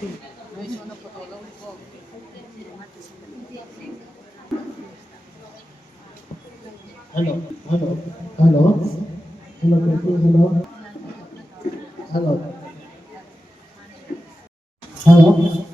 Hello, hello, hello, hello, hello, hello, hello.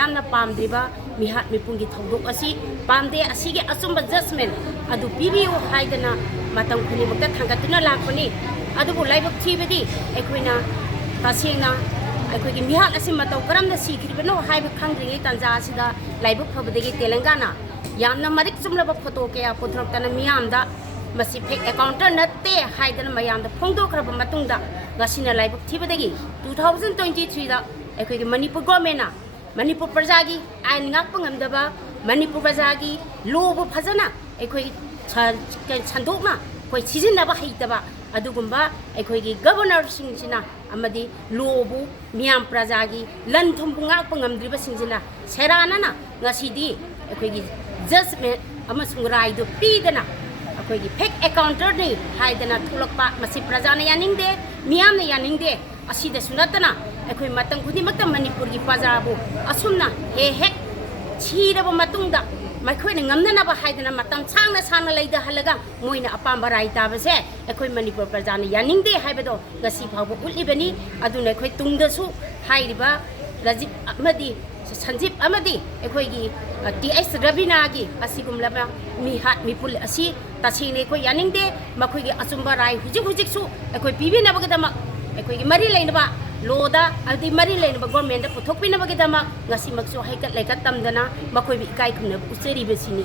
Yamna pamdriba mihat mipungi thongdok asi pamde asige asumba judgment adu bibiu haidana matam khuni makta thangatuna lakpani adu bu laibak thibedi ekoina tasena ekoi mihat asi mataw karamna sikribano haiba khangri tanja asida laibak phabadegi telangana yamna marik chumlaba photo kaya puthraktana miyamda masi fake accountant natte haidana mayamda phongdokraba matungda gasina laibak thibedegi 2023 da ekoi Manipur government Manipur Prajagi, I Napangandaba, Manipur Prajagi, Lobo Pazana, a quick Sandoma, quite season never hateaba, Adugumba, a quick governor Singina, Amadi, Lobo, Miam Prajagi, Lantumpunga Pangam Driba Singina, Seranana, Nasidi, a quick just Amasungai do Pidana, a quick peg accountant, Haidana Tulokpa, Masi Prajana Yaning de, Miam Yaning de, Asida Sunatana. Ekoi matang kudi makta Manipur gi pajabu asumna he he chiraba matungda makhoi na ngamna na ba haidana matam changna sana leida halaga moina apamba rai ta base ekoi Manipur prajana yaning de haibado gasi phawbu ulibani aduna ekoi tungda su hairiba rajib amadi Sanjit amadi ekoi gi TS Rabina gi asigum laba mihat mipul asi tasine ekoi yaning de makhoi gi asumba rai hujik su ekoi pibi na bagadama ekoi gi mari leinaba Loda, adi mari lain ba government da puthok pina ba gidama ngasi magso haikat laikat tamdana makoy bi ikai khumna useri besini